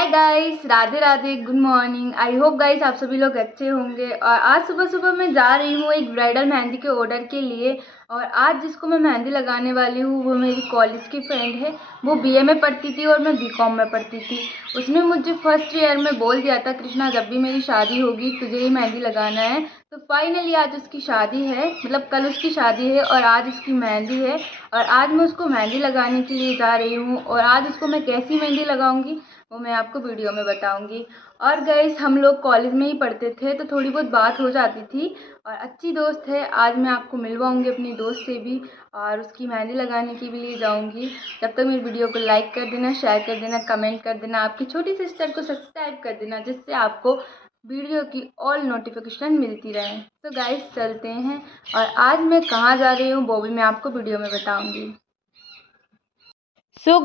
Hi guys, Radhe Radhe, good morning. I hope guys आप सभी लोग अच्छे होंगे। और आज सुबह सुबह मैं जा रही हूँ एक ब्राइडल मेहंदी के ऑर्डर के लिए। और आज जिसको मैं मेहंदी लगाने वाली हूँ वो मेरी कॉलेज की फ्रेंड है। वो बीए में पढ़ती थी और मैं बीकॉम में पढ़ती थी। उसने मुझे फर्स्ट ईयर में बोल दिया था, कृष्णा जब भी मेरी शादी होगी तुझे ही मेहंदी लगाना है। तो फाइनली आज उसकी शादी है, मतलब कल उसकी शादी है और आज उसकी मेहंदी है। और आज मैं उसको मेहंदी लगाने के लिए जा रही हूँ। और आज उसको मैं कैसी मेहंदी लगाऊंगी वो मैं आपको वीडियो में बताऊंगी। और गाइस हम लोग कॉलेज में ही पढ़ते थे तो थोड़ी बहुत बात हो जाती थी और अच्छी दोस्त है। आज मैं आपको मिलवाऊंगी अपनी दोस्त से भी और उसकी मेहंदी लगाने के लिए जाऊंगी। जब तक मेरी वीडियो को लाइक कर देना, शेयर कर देना, कमेंट कर देना, आपकी छोटी सिस्टर को सब्सक्राइब कर देना जिससे आपको वीडियो की ऑल नोटिफिकेशन मिलती रहे। तो गाइस चलते हैं और आज मैं कहाँ जा रही हूँ वो भी मैं आपको वीडियो में बताऊँगी।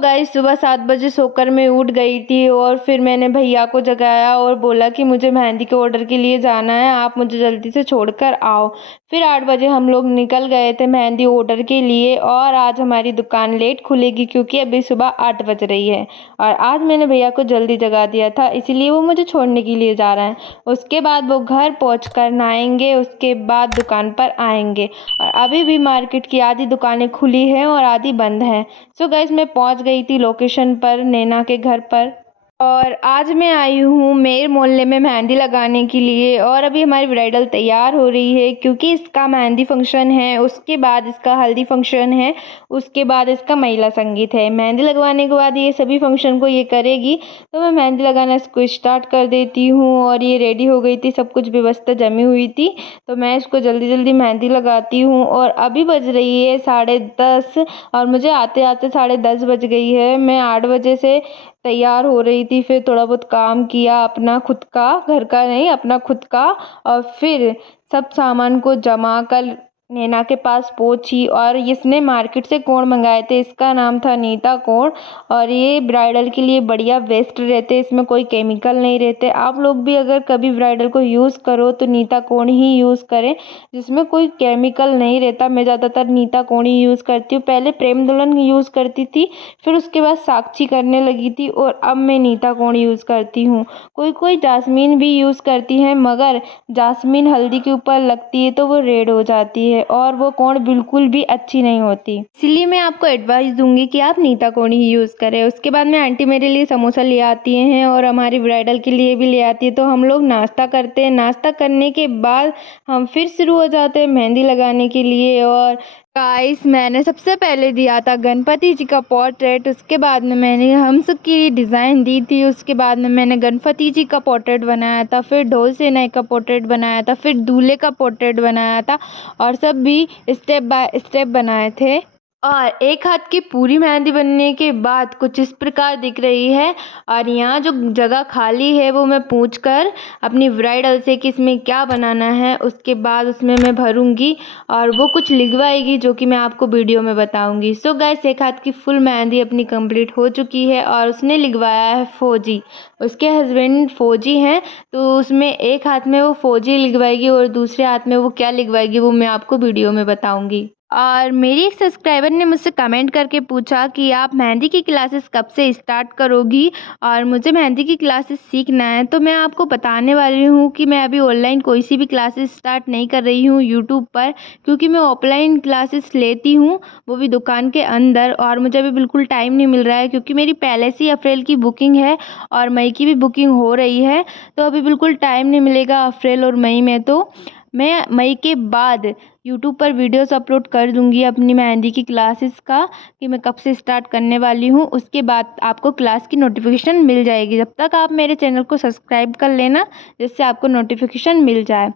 गाइस सुबह 7 बजे सोकर मैं उठ गई थी और फिर मैंने भैया को जगाया और बोला कि मुझे मेहंदी के ऑर्डर के लिए जाना है, आप मुझे जल्दी से छोड़कर आओ। फिर 8 बजे हम लोग निकल गए थे मेहंदी ऑर्डर के लिए। और आज हमारी दुकान लेट खुलेगी क्योंकि अभी सुबह 8 बज रही है। और आज मैंने भैया को जल्दी जगा दिया था इसलिए वो मुझे छोड़ने के लिए जा रहा है। उसके बाद वो घर पहुँच कर नहाएंगे, उसके बाद दुकान पर आएंगे। और अभी भी मार्केट की आधी दुकानें खुली हैं और आधी बंद हैं। गाइस मैं पहुंच गई थी लोकेशन पर, नैना के घर पर। और आज मैं आई हूँ मेरे मोहल्ले में मेहंदी लगाने के लिए। और अभी हमारी ब्राइडल तैयार हो रही है क्योंकि इसका मेहंदी फंक्शन है, उसके बाद इसका हल्दी फंक्शन है, उसके बाद इसका महिला संगीत है। मेहंदी लगवाने के बाद ये सभी फंक्शन को ये करेगी। तो मैं मेहंदी लगाना इसको स्टार्ट कर देती हूँ। और ये रेडी हो गई थी, सब कुछ व्यवस्था जमी हुई थी तो मैं इसको जल्दी जल्दी मेहंदी लगाती हूँ। और अभी बज रही है 10:30 और मुझे आते आते 10:30 बज गई है। मैं 8 बजे से तैयार हो रही थी, फिर थोड़ा बहुत काम किया अपना खुद का, घर का नहीं अपना खुद का। और फिर सब सामान को जमा कर नैना के पास पहुंची। और इसने मार्केट से कोण मंगाए थे, इसका नाम था नीता कोण। और ये ब्राइडल के लिए बढ़िया बेस्ट रहते, इसमें कोई केमिकल नहीं रहते। आप लोग भी अगर कभी ब्राइडल को यूज़ करो तो नीता कोण ही यूज़ करें जिसमें कोई केमिकल नहीं रहता। मैं ज़्यादातर नीता कोण ही यूज़ करती हूँ। पहले प्रेम दुल्हन यूज़ करती थी, फिर उसके बाद साक्षी करने लगी थी और अब मैं नीता कोण यूज़ करती हूँ। कोई कोई जास्मीन भी यूज़ करती है मगर जास्मीन हल्दी के ऊपर लगती है तो वो रेड हो जाती है और वो कोण बिल्कुल भी अच्छी नहीं होती। इसलिए मैं आपको एडवाइस दूंगी कि आप नीता कोण ही यूज़ करें। उसके बाद में आंटी मेरे लिए समोसा ले आती हैं और हमारी ब्राइडल के लिए भी ले आती है। तो हम लोग नाश्ता करते हैं, नाश्ता करने के बाद हम फिर शुरू हो जाते हैं मेहंदी लगाने के लिए। और गाइस मैंने सबसे पहले दिया था गणपति जी का पोर्ट्रेट, उसके बाद में मैंने हंस की डिज़ाइन दी थी, उसके बाद में मैंने गणपति जी का पोर्ट्रेट बनाया था, फिर ढोल सेनाई का पोर्ट्रेट बनाया था, फिर दूल्हे का पोर्ट्रेट बनाया था और सब भी स्टेप बाय स्टेप बनाए थे। और एक हाथ की पूरी मेहंदी बनने के बाद कुछ इस प्रकार दिख रही है। और यहाँ जो जगह खाली है वो मैं पूछ कर अपनी ब्राइडल से कि इसमें क्या बनाना है, उसके बाद उसमें मैं भरूंगी और वो कुछ लिखवाएगी जो कि मैं आपको वीडियो में बताऊंगी। गाइस एक हाथ की फुल मेहंदी अपनी कंप्लीट हो चुकी है और उसने लिखवाया है फौजी। उसके हस्बैंड फौजी हैं तो उसमें एक हाथ में वो फौजी लिखवाएगी और दूसरे हाथ में वो क्या लिखवाएगी वो मैं आपको वीडियो में बताऊंगी। और मेरी एक सब्सक्राइबर ने मुझसे कमेंट करके पूछा कि आप मेहंदी की क्लासेस कब से स्टार्ट करोगी और मुझे मेहंदी की क्लासेस सीखना है। तो मैं आपको बताने वाली हूँ कि मैं अभी ऑनलाइन कोई सी भी क्लासेस स्टार्ट नहीं कर रही हूँ यूट्यूब पर, क्योंकि मैं ऑफलाइन क्लासेस लेती हूँ वो भी दुकान के अंदर। और मुझे अभी बिल्कुल टाइम नहीं मिल रहा है क्योंकि मेरी पहले से ही अप्रैल की बुकिंग है और मई की भी बुकिंग हो रही है। तो अभी बिल्कुल टाइम नहीं मिलेगा अप्रैल और मई में। तो मैं मई के बाद यूट्यूब पर वीडियोस अपलोड कर दूंगी अपनी मेहंदी की क्लासेस का कि मैं कब से स्टार्ट करने वाली हूँ। उसके बाद आपको क्लास की नोटिफिकेशन मिल जाएगी। जब तक आप मेरे चैनल को सब्सक्राइब कर लेना जिससे आपको नोटिफिकेशन मिल जाए।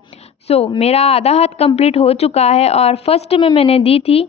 मेरा आधा हाथ कंप्लीट हो चुका है और फर्स्ट में मैंने दी थी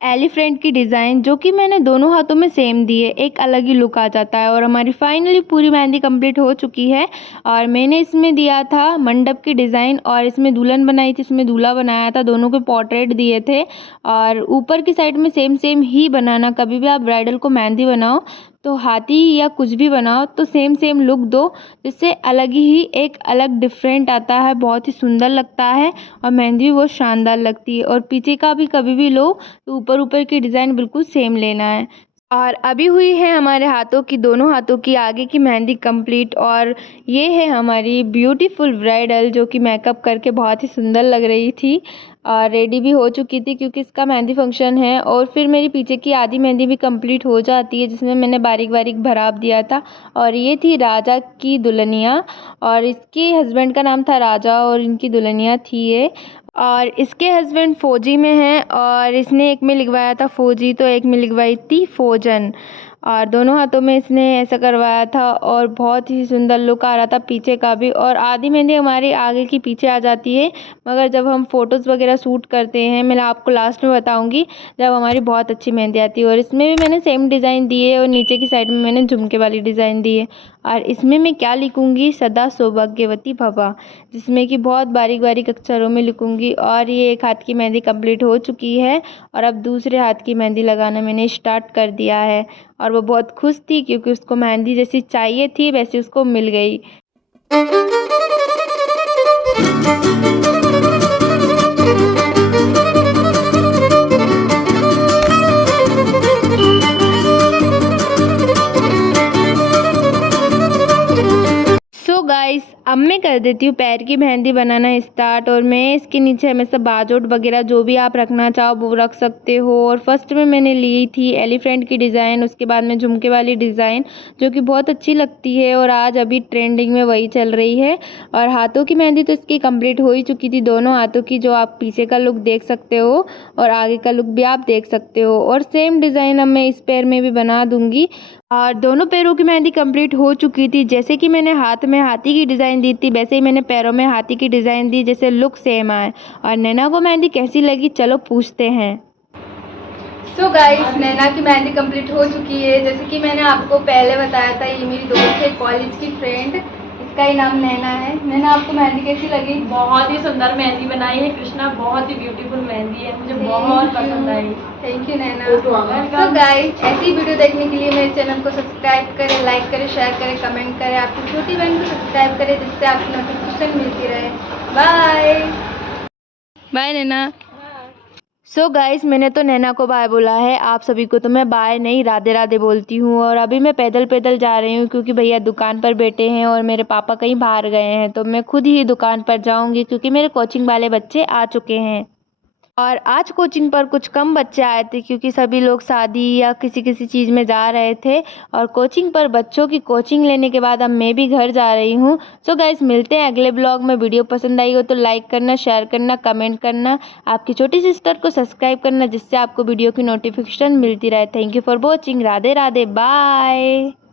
एलिफेंट की डिज़ाइन जो कि मैंने दोनों हाथों में सेम दी है, एक अलग ही लुक आ जाता है। और हमारी फाइनली पूरी मेहंदी कंप्लीट हो चुकी है। और मैंने इसमें दिया था मंडप की डिज़ाइन और इसमें दुल्हन बनाई थी, इसमें दूल्हा बनाया था, दोनों के पोर्ट्रेट दिए थे। और ऊपर की साइड में सेम सेम ही बनाना, कभी भी आप ब्राइडल को मेहंदी बनाओ तो हाथी या कुछ भी बनाओ तो सेम सेम लुक दो, जिससे अलग ही एक अलग डिफरेंट आता है, बहुत ही सुंदर लगता है और मेहंदी भी बहुत शानदार लगती है। और पीछे का भी कभी भी लो तो ऊपर ऊपर की डिज़ाइन बिल्कुल सेम लेना है। और अभी हुई है हमारे हाथों की, दोनों हाथों की आगे की मेहंदी कंप्लीट। और ये है हमारी ब्यूटीफुल ब्राइडल, जो कि मेकअप करके बहुत ही सुंदर लग रही थी और रेडी भी हो चुकी थी क्योंकि इसका मेहंदी फंक्शन है। और फिर मेरी पीछे की आधी मेहंदी भी कंप्लीट हो जाती है, जिसमें मैंने बारीक बारीक भराव दिया था। और ये थी राजा की दुल्हनिया, और इसके हस्बैंड का नाम था राजा और इनकी दुल्हनिया थी ये। और इसके हस्बैंड फ़ौजी में हैं, और इसने एक में लिखवाया था फ़ौजी तो एक में लिखवाई थी फ़ौजन। और दोनों हाथों में इसने ऐसा करवाया था और बहुत ही सुंदर लुक आ रहा था पीछे का भी। और आधी मेहंदी हमारी आगे की पीछे आ जाती है, मगर जब हम फ़ोटोज़ वगैरह शूट करते हैं, मैं आपको लास्ट में बताऊंगी जब हमारी बहुत अच्छी मेहंदी आती है। और इसमें भी मैंने सेम डिज़ाइन दी है और नीचे की साइड में मैंने झुमके वाली डिज़ाइन दी है। और इसमें मैं क्या लिखूंगी, सदा सौभाग्यवती भवा, जिसमें कि बहुत बारीक बारीक अक्षरों में लिखूंगी। और ये एक हाथ की मेहंदी कंप्लीट हो चुकी है और अब दूसरे हाथ की मेहंदी लगाना मैंने स्टार्ट कर दिया है। और वो बहुत खुश थी क्योंकि उसको मेहंदी जैसी चाहिए थी वैसी उसको मिल गई। सो गाइस, अब मैं कर देती हूँ पैर की मेहंदी बनाना स्टार्ट। और मैं इसके नीचे हमेशा बाजोट वगैरह जो भी आप रखना चाहो वो रख सकते हो। और फर्स्ट में मैंने ली थी एलिफेंट की डिज़ाइन, उसके बाद में झुमके वाली डिज़ाइन, जो कि बहुत अच्छी लगती है और आज अभी ट्रेंडिंग में वही चल रही है। और हाथों की मेहंदी तो इसकी कंप्लीट हो ही चुकी थी, दोनों हाथों की, जो आप पीछे का लुक देख सकते हो और आगे का लुक भी आप देख सकते हो। और सेम डिज़ाइन अब मैं इस पैर में भी बना दूंगी। और दोनों पैरों की मेहंदी कंप्लीट हो चुकी थी। जैसे कि मैंने हाथ में हाथी की डिज़ाइन दी थी, वैसे ही मैंने पैरों में हाथी की डिज़ाइन दी, जैसे लुक सेम आए। और नैना को मेहंदी कैसी लगी, चलो पूछते हैं। सो गाइस, नैना की मेहंदी कंप्लीट हो चुकी है। जैसे कि मैंने आपको पहले बताया था, ये मेरी दोस्त है, कॉलेज की फ्रेंड, इसका ही नाम नैना है। नैना, आपको मेहंदी कैसी लगी? बहुत ही सुंदर मेहंदी बनाई है कृष्णा, बहुत ही ब्यूटीफुल मेहंदी है, मुझे बहुत पसंद आई। Thank you Naina. So guys, ऐसी वीडियो देखने के लिए मेरे चैनल को सब्सक्राइब करें, लाइक करें, शेयर करें, कमेंट करें। आपकी छोटी बहन को सब्सक्राइब करें जिससे आपकी नोटिफिकेशन मिलती रहे। बाय बाय नैना। सो गाइस, मैंने तो नैना को बाय बोला है, आप सभी को तो मैं बाय नहीं राधे राधे बोलती हूँ। और अभी मैं पैदल पैदल जा रही हूँ क्योंकि भैया दुकान पर बैठे हैं और मेरे पापा कहीं बाहर गए हैं, तो मैं खुद ही दुकान पर जाऊँगी क्योंकि मेरे कोचिंग वाले बच्चे आ चुके हैं। और आज कोचिंग पर कुछ कम बच्चे आए थे क्योंकि सभी लोग शादी या किसी किसी चीज़ में जा रहे थे। और कोचिंग पर बच्चों की कोचिंग लेने के बाद अब मैं भी घर जा रही हूँ। सो गाइस, मिलते हैं अगले ब्लॉग में। वीडियो पसंद आई हो तो लाइक करना, शेयर करना, कमेंट करना, आपकी छोटी सिस्टर को सब्सक्राइब करना जिससे आपको वीडियो की नोटिफिकेशन मिलती रहे। Thank you for watching. Radhe Radhe, bye.